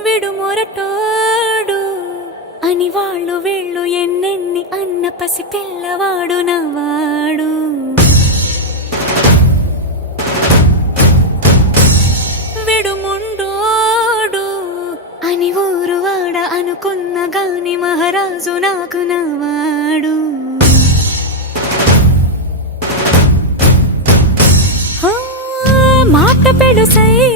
విడు మొరటోడు అని వాళ్ళు వీళ్ళు ఎన్నెన్ని అన్న పసి పిల్లవాడు నవాడు. విడు ముండోడు అని ఊరు వాడ అనుకున్న గాని మహారాజు నాకు నవాడు. మాట పెడుసై